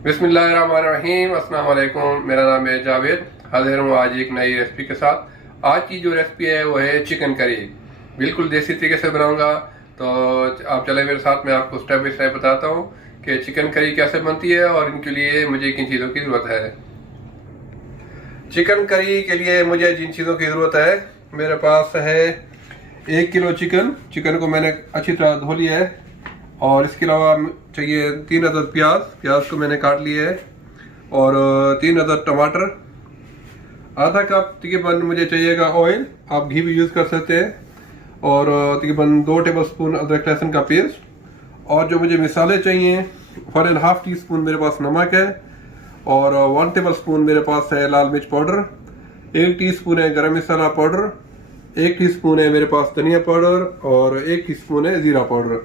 बिस्मिल्लाहिर्रहमानिर्रहीम, अस्सलाम वालेकुम। मेरा नाम है जावेद। हाजिर हूँ आज एक नई रेसिपी के साथ। आज की जो रेसिपी है वो है चिकन करी। बिल्कुल देसी तरीके से बनाऊंगा, तो आप चले मेरे साथ। मैं आपको स्टेप बाय स्टेप बताता हूँ कि चिकन करी कैसे बनती है और इनके लिए मुझे किन चीज़ों की ज़रूरत है। चिकन करी के लिए मुझे जिन चीज़ों की ज़रूरत है, मेरे पास है 1 किलो चिकन को मैंने अच्छी तरह धो लिया है। और इसके अलावा चाहिए 3 अदद प्याज को मैंने काट लिया है। और 3 अदद टमाटर, आधा कप तकरीबन मुझे चाहिएगा ऑयल, आप घी भी यूज़ कर सकते हैं। और तकरीबन 2 टेबल स्पून अदरक लहसुन का पेस्ट। और जो मुझे मसाले चाहिए, 1.5 टीस्पून मेरे पास नमक है। और 1 टेबल स्पून मेरे पास है लाल मिर्च पाउडर। 1 टीस्पून है गरम मसाला पाउडर। 1 टीस्पून है मेरे पास धनिया पाउडर। और 1 टीस्पून है ज़ीरा पाउडर।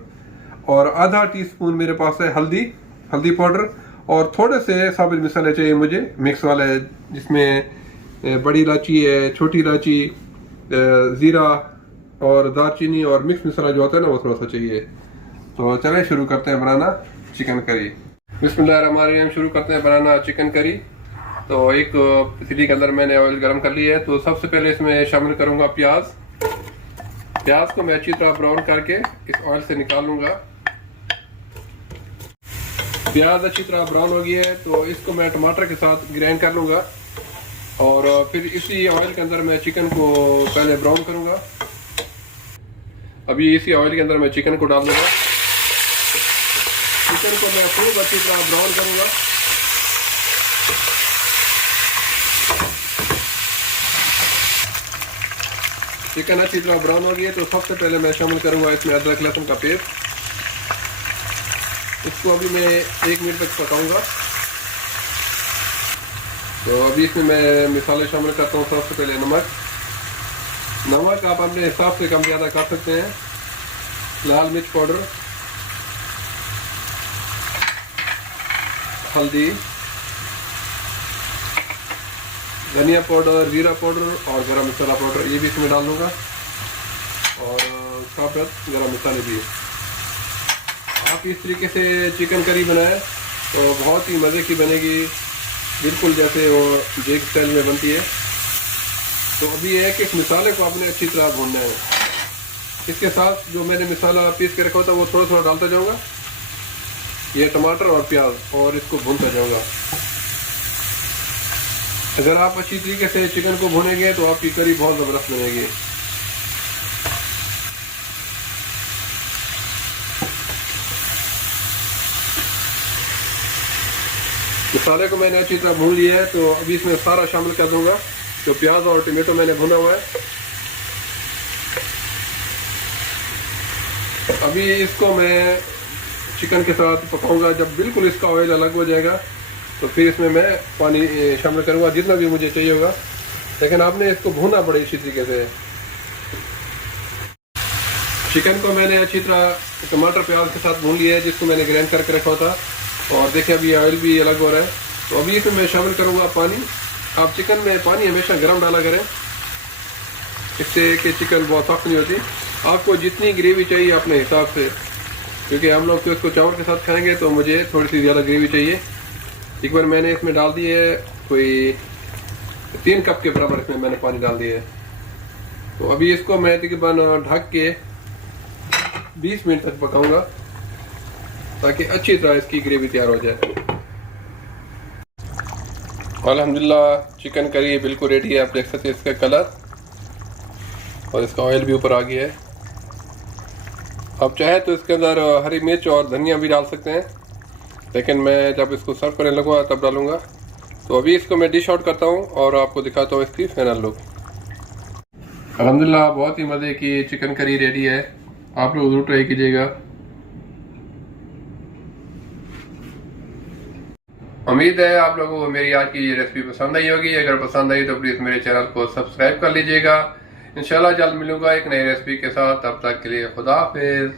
और आधा टीस्पून मेरे पास है हल्दी पाउडर। और थोड़े से साबुत मसाले चाहिए मुझे मिक्स वाले, जिसमें बड़ी इलायची है, छोटी इलायची, ज़ीरा और दालचीनी और मिक्स मसाला जो होता है ना, वो थोड़ा सा चाहिए। तो चलें शुरू करते हैं बनाना चिकन करी। बिस्मिल्लाहिर्रहमानिर्रहीम, शुरू करते हैं बनाना चिकन करी। तो एक पतीली के अंदर मैंने ऑयल गर्म कर लिया है। तो सबसे पहले इसमें शामिल करूँगा प्याज को मैं अच्छी तरह ब्राउन करके इस ऑयल से निकाल लूँगा। प्याज अच्छी तरह ब्राउन हो गया है, तो इसको मैं टमाटर के साथ ग्राइंड कर लूँगा। और फिर इसी ऑयल के अंदर मैं चिकन को पहले ब्राउन करूँगा। अभी इसी ऑयल के अंदर मैं चिकन को डाल दूँगा। चिकन को मैं खूब अच्छी तरह ब्राउन करूँगा। चिकन अच्छी तरह ब्राउन हो गई है, तो सबसे पहले मैं शामिल करूँगा इसमें अदरक लहसुन का पेस्ट। इसको अभी मैं 1 मिनट तक पकाऊंगा। तो अभी इसमें मैं मसाले शामिल करता हूँ। सबसे पहले नमक आप अपने हिसाब से कम ज़्यादा कर सकते हैं। लाल मिर्च पाउडर, हल्दी, धनिया पाउडर, जीरा पाउडर और गरम मसाला पाउडर, ये भी इसमें डाल दूँगा। और साबुत गरम मसाले भी। आप इस तरीके से चिकन करी बनाएं तो बहुत ही मज़े की बनेगी, बिल्कुल जैसे वो जेक स्टाइल में बनती है। तो अभी ये है कि इस मसाले को आपने अच्छी तरह भूनना है। इसके साथ जो मैंने मसाला पीस के रखा होता है वो थोड़ा थोड़ा डालता जाऊँगा, ये टमाटर और प्याज, और इसको भूनता जाऊँगा। अगर आप अच्छी तरीके से चिकन को भूनेंगे तो आपकी करी बहुत ज़बरदस्त बनेगी। मसाले को मैंने अच्छी तरह भून लिया है, तो अभी इसमें सारा शामिल कर दूंगा जो प्याज और टमाटो मैंने भुना हुआ है। अभी इसको मैं चिकन के साथ पकाऊंगा। जब बिल्कुल इसका ऑयल अलग हो जाएगा तो फिर इसमें मैं पानी शामिल करूंगा, जितना भी मुझे चाहिए होगा। लेकिन आपने इसको भूना बड़े अच्छी तरीके से। चिकन को मैंने अच्छी तरह टमाटर प्याज के साथ भून लिया है, जिसको मैंने ग्राइंड करके रखा था। और देखिए अभी ऑयल भी अलग हो रहा है। तो अभी इसमें मैं शामिल करूँगा पानी। आप चिकन में पानी हमेशा गर्म डाला करें, इससे कि चिकन बहुत सख्त नहीं होती। आपको जितनी ग्रेवी चाहिए अपने हिसाब से, क्योंकि हम लोग तो इसको चावल के साथ खाएंगे, तो मुझे थोड़ी सी ज़्यादा ग्रेवी चाहिए। एक बार मैंने इसमें डाल दी है कोई 3 कप के बराबर इसमें मैंने पानी डाल दिया है। तो अभी इसको मैं तकरीबन ढक के 20 मिनट तक पकाऊंगा, ताकि अच्छी तरह इसकी ग्रेवी तैयार हो जाए। अल्हम्दुलिल्लाह चिकन करी बिल्कुल रेडी है। आप देख सकते हैं इसका कलर, और इसका ऑयल भी ऊपर आ गया है। आप चाहे तो इसके अंदर हरी मिर्च और धनिया भी डाल सकते हैं, लेकिन मैं जब इसको सर्व करने लगूँगा तब डालूँगा। तो अभी इसको मैं डिश आउट करता हूँ और आपको दिखाता हूँ इसकी फाइनल लुक। अल्हम्दुलिल्लाह बहुत ही मज़े की चिकन करी रेडी है। आप लोग ज़रूर ट्राई कीजिएगा। उम्मीद है आप लोगों को मेरी आज की ये रेसिपी पसंद आई होगी। अगर पसंद आई तो प्लीज़ मेरे चैनल को सब्सक्राइब कर लीजिएगा। इंशाल्लाह जल्द मिलूंगा एक नई रेसिपी के साथ। तब तक के लिए खुदा हाफिज़।